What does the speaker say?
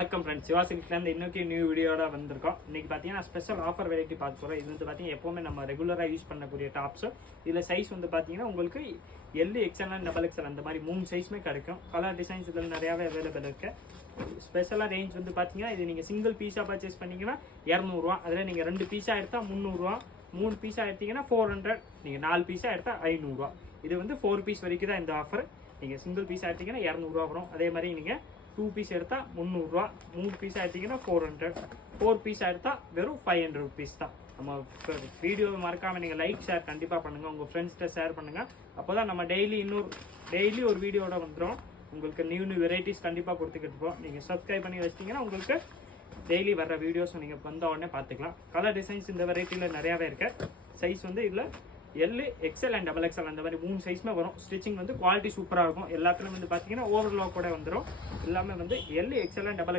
வணக்கம் ஃப்ரெண்ட்ஸ், சிவாசிலிக்லேருந்து இன்னைக்கு நியூ வீடியோட வந்திருக்கோம். இன்னைக்கு பார்த்தீங்கன்னா ஸ்பெஷல் ஆஃபர் வெரைட்டி பார்க்க போகிறோம். இது வந்து பார்த்தீங்கன்னா எப்போவுமே நம்ம ரெகுலராக யூஸ் பண்ணக்கூடிய டாப்ஸு. இதில் சைஸ் வந்து பார்த்தீங்கன்னா உங்களுக்கு L, XL and double XL அந்த மாதிரி 3 சைஸுமே கிடைக்கும். கலர் டிசைன்ஸ் இதில் நிறையாவே அவைலபிள் இருக்குது. ஸ்பெஷலாக ரேஞ்ச் வந்து பார்த்தீங்கன்னா இது நீங்கள் சிங்கிள் பீஸாக பர்ச்சேஸ் பண்ணிங்கன்னா 200 அதில் நீங்கள் 2 பீஸாக எடுத்தால் 300, 3 பீஸாக எடுத்தீங்கன்னா 400, நீங்கள் 4 பீஸாக எடுத்தால் 500. இது வந்து 4 பீஸ் வரைக்கும் தான் இந்த ஆஃபர். நீங்கள் சிங்கிள் பீஸாக எடுத்தீங்கன்னா 200 வரும். அதே மாதிரி நீங்கள் 2 பீஸ் எடுத்தால் 300, 3 பீஸ் எடுத்தீங்கன்னா 400, 4 பீஸ் எடுத்தால் வெறும் 500 ருபீஸ் தான். நம்ம வீடியோவை மறக்காமல் நீங்கள் லைக் ஷேர் கண்டிப்பாக பண்ணுங்கள், உங்கள் ஃப்ரெண்ட்ஸ்கிட்ட ஷேர் பண்ணுங்கள். அப்போ தான் நம்ம டெய்லி ஒரு வீடியோட வந்துடும். உங்களுக்கு நியூ வெரைட்டிஸ் கண்டிப்பாக கொடுத்துக்கிட்டு இருப்போம். நீங்கள் சப்ஸ்கிரைப் பண்ணி வச்சிட்டிங்கன்னா உங்களுக்கு டெய்லி வர்ற வீடியோஸும் நீங்கள் வந்த உடனே பார்த்துக்கலாம். கலர் டிசைன்ஸ் இந்த வெரைட்டியில் நிறையாவே இருக்குது. சைஸ் வந்து இதில் L, XL and double XL அந்த மாதிரி 3 சைஸ்மே வரும். ஸ்டிச்சிங் வந்து குவாலிட்டி சூப்பராக இருக்கும். எல்லாத்துலையும் வந்து பார்த்தீங்கன்னா ஓவர்லாக் கூட வந்துடும். எல்லாமே வந்து L, XL and double XL